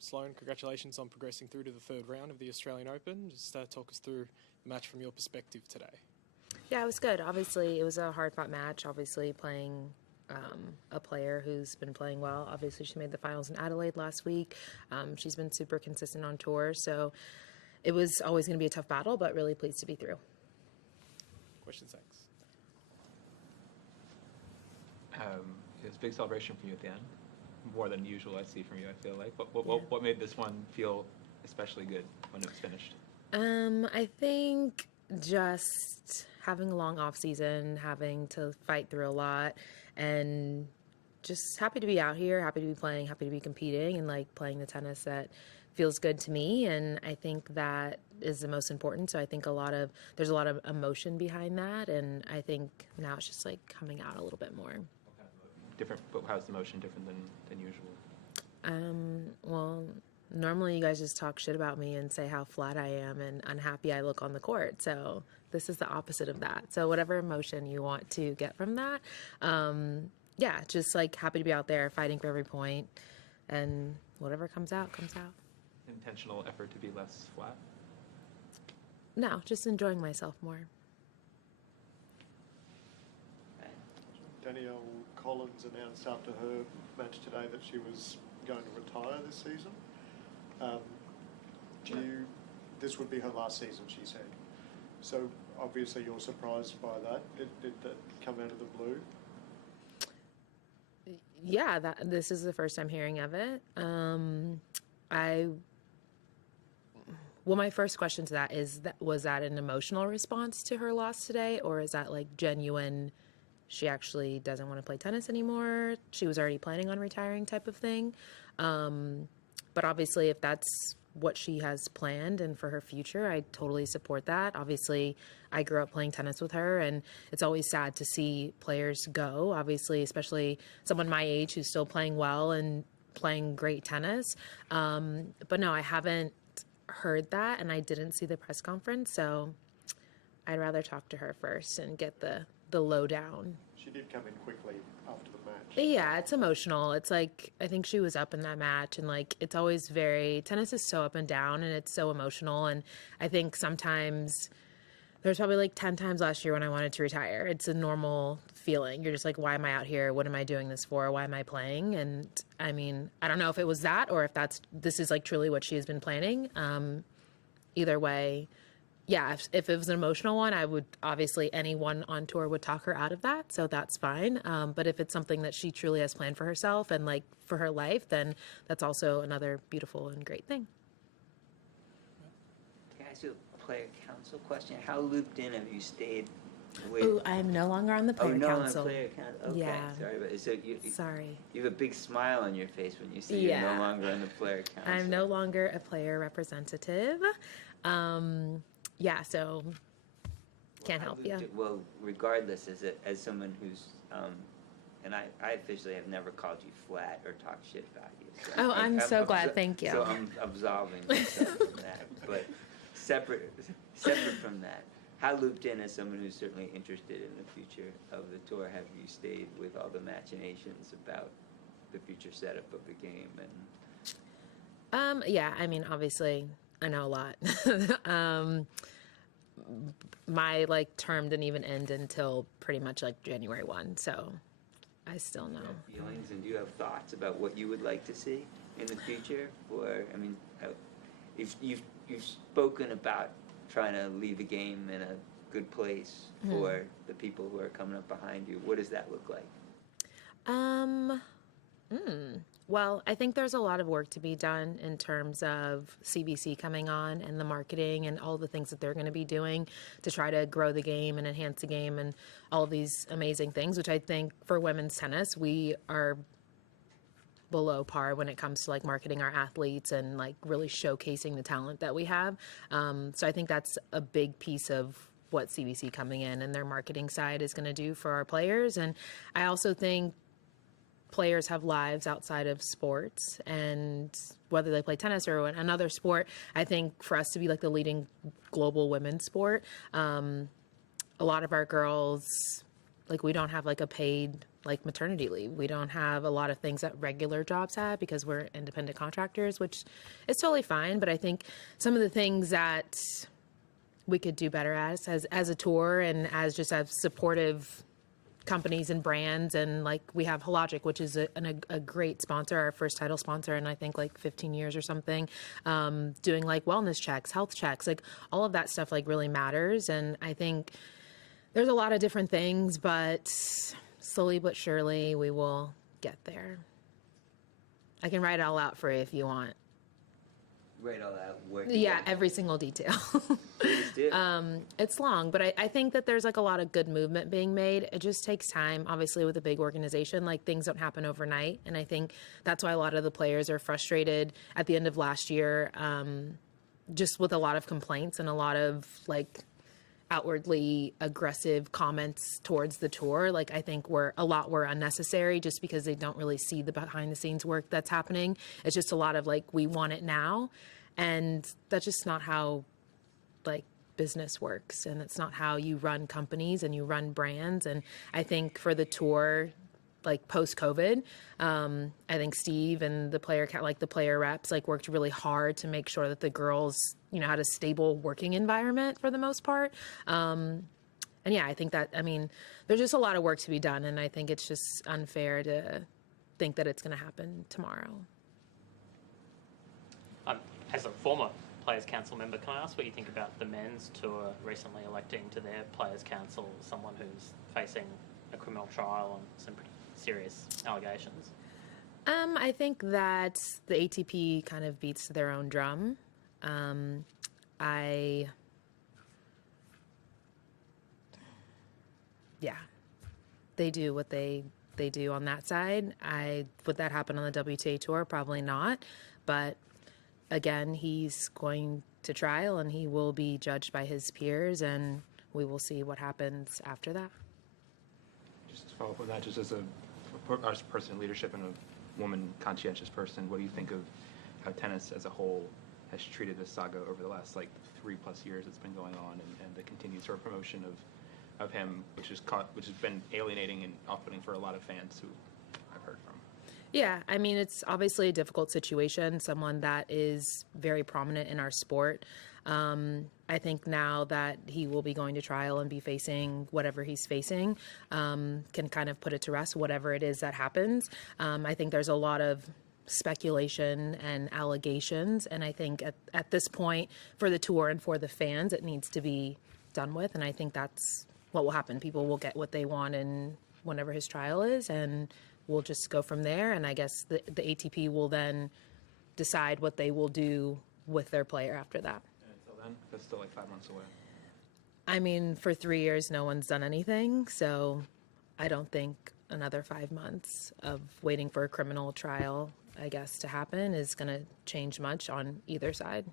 Sloane, congratulations on progressing through to the third round of the Australian Open. Just talk us through the match from your perspective today. Yeah, it was good. Obviously, it was a hard-fought match. Obviously, playing a player who's been playing well. Obviously, she made the finals in Adelaide last week. She's been super consistent on tour, so it was always going to be a tough battle, but really pleased to be through. Questions, thanks. It was a big celebration from you at the end, more than usual I see from you, I feel like. What made this one feel especially good when it was finished? I think just having a long off season, having to fight through a lot, and just happy to be out here, happy to be playing, happy to be competing, and like playing the tennis that feels good to me. And I think that is the most important. So I think there's a lot of emotion behind that, and I think now it's just like coming out a little bit more. Different, but how's the emotion different than usual? Well, normally you guys just talk shit about me and say how flat I am and unhappy I look on the court. So this is the opposite of that. So whatever emotion you want to get from that, yeah, just like happy to be out there fighting for every point, and whatever comes out, comes out. Intentional effort to be less flat? No, just enjoying myself more. Danielle Collins announced after her match today that she was going to retire this season. This would be her last season, she said. So obviously you're surprised by that. Did that come out of the blue? Yeah, this is the first I'm hearing of it. Well, my first question to that is, was that an emotional response to her loss today, or is that like genuine? She actually doesn't want to play tennis anymore. She was already planning on retiring type of thing. But obviously, if that's what she has planned and for her future, I totally support that. Obviously, I grew up playing tennis with her, and it's always sad to see players go, obviously, especially someone my age who's still playing well and playing great tennis. But no, I haven't heard that, and I didn't see the press conference, so I'd rather talk to her first and get the lowdown. She did come in quickly after the match. Yeah, it's emotional. It's like, I think she was up in that match, and like, it's always tennis is so up and down, and it's so emotional. And I think sometimes there's probably like 10 times last year when I wanted to retire. It's a normal feeling. You're just like, why am I out here? What am I doing this for? Why am I playing? And I mean, I don't know if it was that or if this is like truly what she has been planning. Either way, yeah, if it was an emotional one, I would obviously, anyone on tour would talk her out of that, so that's fine. But if it's something that she truly has planned for herself and like for her life, then that's also another beautiful and great thing. Can I ask you a player council question? How looped in have you stayed with? Ooh, I'm no longer on the player council. On the player council. Okay, yeah. Sorry, but sorry. You have a big smile on your face when you say you're no longer on the player council. I'm no longer a player representative. Yeah, so can't help you. Well, regardless, as someone who's, and I officially have never called you flat or talked shit about you. So I'm so glad. Thank you. So I'm absolving myself from that. But separate from that, how looped in as someone who's certainly interested in the future of the tour have you stayed with all the machinations about the future setup of the game? And yeah, I mean, obviously, I know a lot. My term didn't even end until pretty much January 1, so I still know. Do you have feelings and do you have thoughts about what you would like to see in the future? Or I mean, if you've spoken about trying to leave the game in a good place for the people who are coming up behind you. What does that look like? Well, I think there's a lot of work to be done in terms of CBC coming on and the marketing and all the things that they're going to be doing to try to grow the game and enhance the game and all of these amazing things, which I think for women's tennis, we are below par when it comes to marketing our athletes and really showcasing the talent that we have. So I think that's a big piece of what CBC coming in and their marketing side is going to do for our players. And I also think players have lives outside of sports, and whether they play tennis or another sport, I think for us to be the leading global women's sport, a lot of our girls, we don't have a paid like maternity leave. We don't have a lot of things that regular jobs have because we're independent contractors, which is totally fine. But I think some of the things that we could do better as a tour and as supportive companies and brands, and like we have Hologic, which is a great sponsor, our first title sponsor in I think like 15 years or something, doing like wellness checks, health checks, like all of that stuff like really matters. And I think there's a lot of different things, but slowly but surely we will get there. I can write it all out for you if you want. Write all out. Yeah, every single detail. Please do. It's long, but I think that there's like a lot of good movement being made. It just takes time. Obviously, with a big organization, like things don't happen overnight. And I think that's why a lot of the players are frustrated at the end of last year, just with a lot of complaints and a lot of like outwardly aggressive comments towards the tour. Like I think were unnecessary just because they don't really see the behind the scenes work that's happening. It's just a lot of like, we want it now. And that's just not how like business works. And it's not how you run companies and you run brands. And I think for the tour, like post-COVID, I think Steve and the player reps like worked really hard to make sure that the girls, had a stable working environment for the most part. And yeah, I think that, there's just a lot of work to be done. And I think it's just unfair to think that it's going to happen tomorrow. As a former Players Council member, can I ask what you think about the men's tour recently electing to their Players Council someone who's facing a criminal trial on some pretty serious allegations? I think that the ATP kind of beats their own drum. They do what they do on that side. Would that happen on the WTA tour? Probably not. But again, he's going to trial and he will be judged by his peers, and we will see what happens after that. Just to follow up on that, just as a person in leadership and a woman conscientious person, what do you think of how tennis as a whole has treated this saga over the last 3+ years it's been going on, and the continued sort of promotion of him, which has been alienating and off-putting for a lot of fans who I've heard from? Yeah, it's obviously a difficult situation, someone that is very prominent in our sport. I think now that he will be going to trial and be facing whatever he's facing, can kind of put it to rest, whatever it is that happens. I think there's a lot of speculation and allegations, and I think at this point, for the tour and for the fans, it needs to be done with, and I think that's what will happen. People will get what they want and whenever his trial is, and we'll just go from there, and I guess the ATP will then decide what they will do with their player after that. And until then, that's still 5 months away. For 3 years, no one's done anything, so I don't think another 5 months of waiting for a criminal trial, I guess, to happen is going to change much on either side.